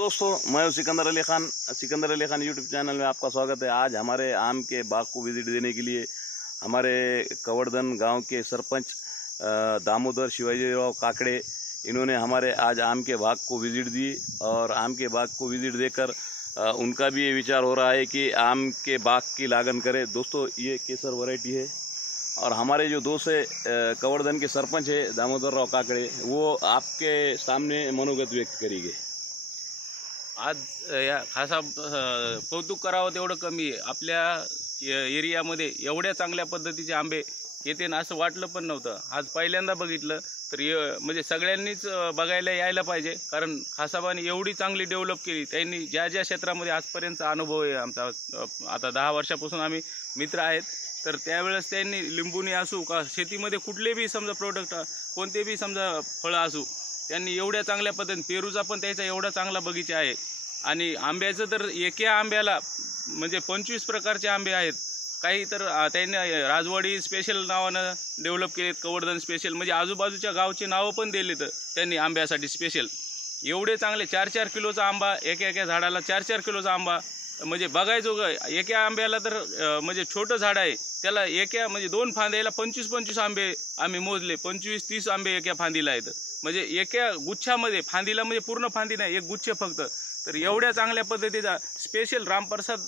दोस्तों, मैं Sikandar Ali Khan YouTube channel में आपका स्वागत है। आज हमारे आम के बाग को विजिट देने के लिए हमारे कवर्धन गांव के सरपंच दामोदर शिवाजीराव काकड़े इन्होंने हमारे आज आम के बाग को विजिट दी और आम के बाग को विजिट देकर उनका भी ये विचार हो रहा है कि आम के बाग की लागन करें। दोस्तों, ये केसर वैरायटी है और हमारे जो दोस्त है कवर्धन के सरपंच है दामोदर राव काकड़े, वो आपके सामने मनोगत व्यक्त करेंगे। आज या खासा कौतुक करावं तेवढं कमी आहे। आपल्या एरियामध्ये एवढ्या चांगल्या पद्धतीचे आंबे येते असं वाटलं पण नव्हतं। आज पहिल्यांदा बघितलं तर म्हणजे सगळ्यांनीच बघायला यायला पाहिजे, कारण खासाबाने एवढी चांगली डेव्हलप केली। त्यांनी ज्या ज्या क्षेत्रामध्ये आजपर्यंतचा अनुभव आहे आमचा, आता 10 वर्षापासून आम्ही मित्र आहेत, तर त्यावेळेस त्यांनी लिंबूनी असू का शेतीमध्ये कुठले बी समजा प्रोडक्ट कोणते बी समजा फळं असू, त्यांनी एवढ्या चांगल्या पद्धतीने पेरूचा पण त्याचा एवढा चांगला बगीचा आहे। आणि आंब्याचं तर एका आंब्याला म्हणजे 25 प्रकारचे आंबे आहेत। काही तर त्यांनी राजवाडी स्पेशल नावानं डेव्हलप केलेत, कवर्धन स्पेशल, म्हणजे आजूबाजूच्या गावचे नावं पण दिलेत त्यांनी आंब्यासाठी स्पेशल। एवढे चांगले 4-4 किलोचा आंबा, एका झाडाला 4-4 किलोचा आंबा, म्हणजे बघायचो एका आंब्याला तर म्हणजे छोटं झाड आहे त्याला एका म्हणजे 2 फांद्याला 25-25 आंबे आम्ही मोजले। 25-30 आंबे एका फांदीला आहेत, म्हणजे एका गुच्छामध्ये, फांदीला म्हणजे पूर्ण फांदी नाही, एक गुच्छ फक्त। तर एवढ्या चांगल्या पद्धतीचा स्पेशल रामप्रसाद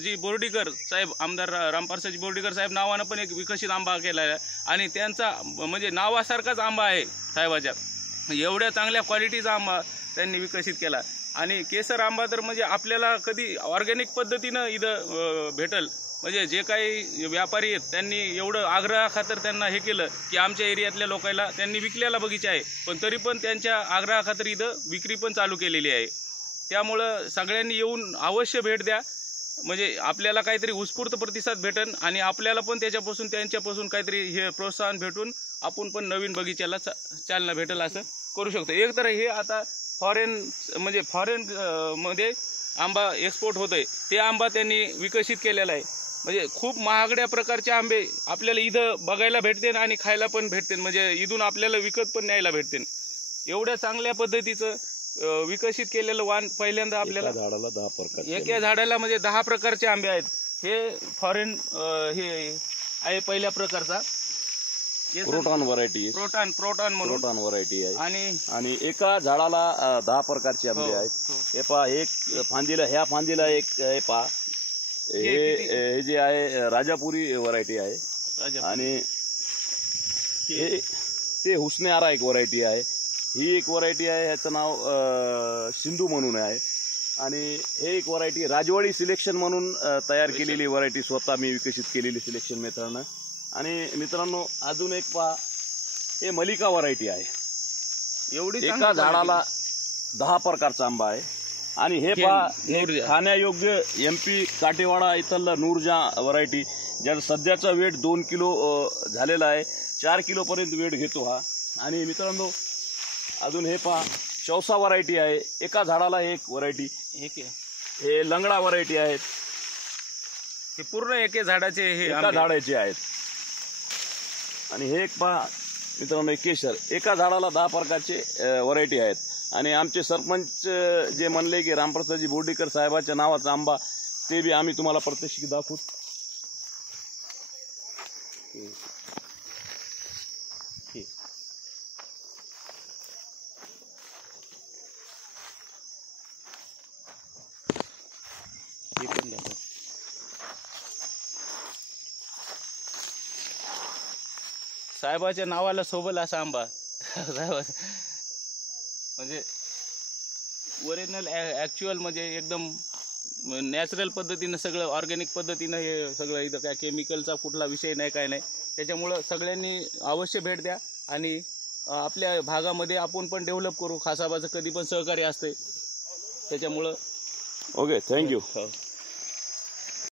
जी बोर्डीकर साहेब, आमदार रामप्रसाद बोर्डीकर साहेब नावानं पण एक विकसित आंबा केला आहे आणि त्यांचा म्हणजे नावासारखाच आंबा आहे साहेबाच्या। एवढ्या चांगल्या क्वालिटीचा आंबा त्यांनी विकसित केला। आणि केसर आंबा तर म्हणजे आपल्याला कधी ऑर्गॅनिक पद्धतीनं इथं भेटल, म्हणजे जे काही व्यापारी आहेत त्यांनी एवढं आग्रहाखातर त्यांना हे केलं की आमच्या एरियातल्या लोकांना त्यांनी विकलेला बगीचा आहे, पण तरी पण त्यांच्या आग्रहाखातर इथं विक्री पण चालू केलेली आहे। त्यामुळं सगळ्यांनी येऊन अवश्य भेट द्या, म्हणजे आपल्याला काहीतरी उत्स्फूर्त प्रतिसाद भेटेल आणि आपल्याला पण त्यांच्यापासून काहीतरी हे प्रोत्साहन भेटून आपण पण नवीन बगीच्याला चालना भेटेल असं करू शकतो। एक तर हे आता फॉरेन मध्ये आंबा एक्सपोर्ट होतोय, ते आंबा त्यांनी विकसित केलेला आहे। म्हणजे खूप महागड्या प्रकारचे आंबे आपल्याला इथं बघायला भेटते आणि खायला पण भेटते, म्हणजे इथून आपल्याला विकत पण न्यायला भेटते। एवढ्या चांगल्या पद्धतीचं विकसित केलेलं वाण पहिल्यांदा आपल्याला झाडाला 10 प्रकार, एका झाडाला म्हणजे 10 प्रकारचे आंबे आहेत। हे फॉरेन हे आहे पहिल्या प्रकारचा प्रोटॉन व्हरायटी, प्रोटॉन म्हणून प्रोटॉन व्हरायटी आहे। आणि एका झाडाला 10 प्रकारचे आंबे आहेत। हे पहा, एक फांदीला, ह्या फांदीला एक, हे पहा, हे जे आहे राजापुरी व्हरायटी आहे आणि ते हुसने आरा एक व्हरायटी आहे। ही एक व्हरायटी आहे, ह्याचं नाव सिंधू म्हणून आहे। आणि हे एक व्हरायटी राजवाडी सिलेक्शन म्हणून तयार केलेली व्हरायटी, स्वतः मी विकसित केलेली सिलेक्शन मेथडनं। आणि मित्रांनो, अजून एक पहा, हे मलिका व्हरायटी आहे। एवढी एका झाडाला 10 प्रकारचा आंबा आहे। आणि हे पहा, खाण्यायोग्य MP काटेवाडा इथला नूरजा व्हरायटी, ज्याचा सध्याचा वेट 2 किलो झालेला आहे, 4 किलोपर्यंत वेट घेतो हा। आणि मित्रांनो, अजून हे पहा, चौसा व्हरायटी आहे, एका झाडाला एक व्हरायटी। हे लंगडा व्हरायटी आहेत, हे पूर्ण एका झाडाचे एका झाडाचे आहेत। आणि हे एक पहा मित्रांनो, केशर, एका झाडाला 10 प्रकारचे व्हरायटी आहेत। आणि आमचे सरपंच जे म्हणले की रामप्रसादजी बोर्डीकर साहेबाच्या नावाचा आंबा, ते बी आम्ही तुम्हाला प्रत्यक्ष दाखवू। साहेबाच्या नावाला सोबल असा आंबा, म्हणजे ओरिजिनल ॲक्च्युअल, म्हणजे एकदम नॅचरल पद्धतीनं सगळं, ऑर्गॅनिक पद्धतीनं हे सगळं, इथं काय केमिकलचा कुठला विषय नाही, काय नाही। त्याच्यामुळं सगळ्यांनी अवश्य भेट द्या आणि आपल्या भागामध्ये आपण पण डेव्हलप करू। खासाबाचं कधी पण सहकार्य असते, त्याच्यामुळं ओके, थँक्यू।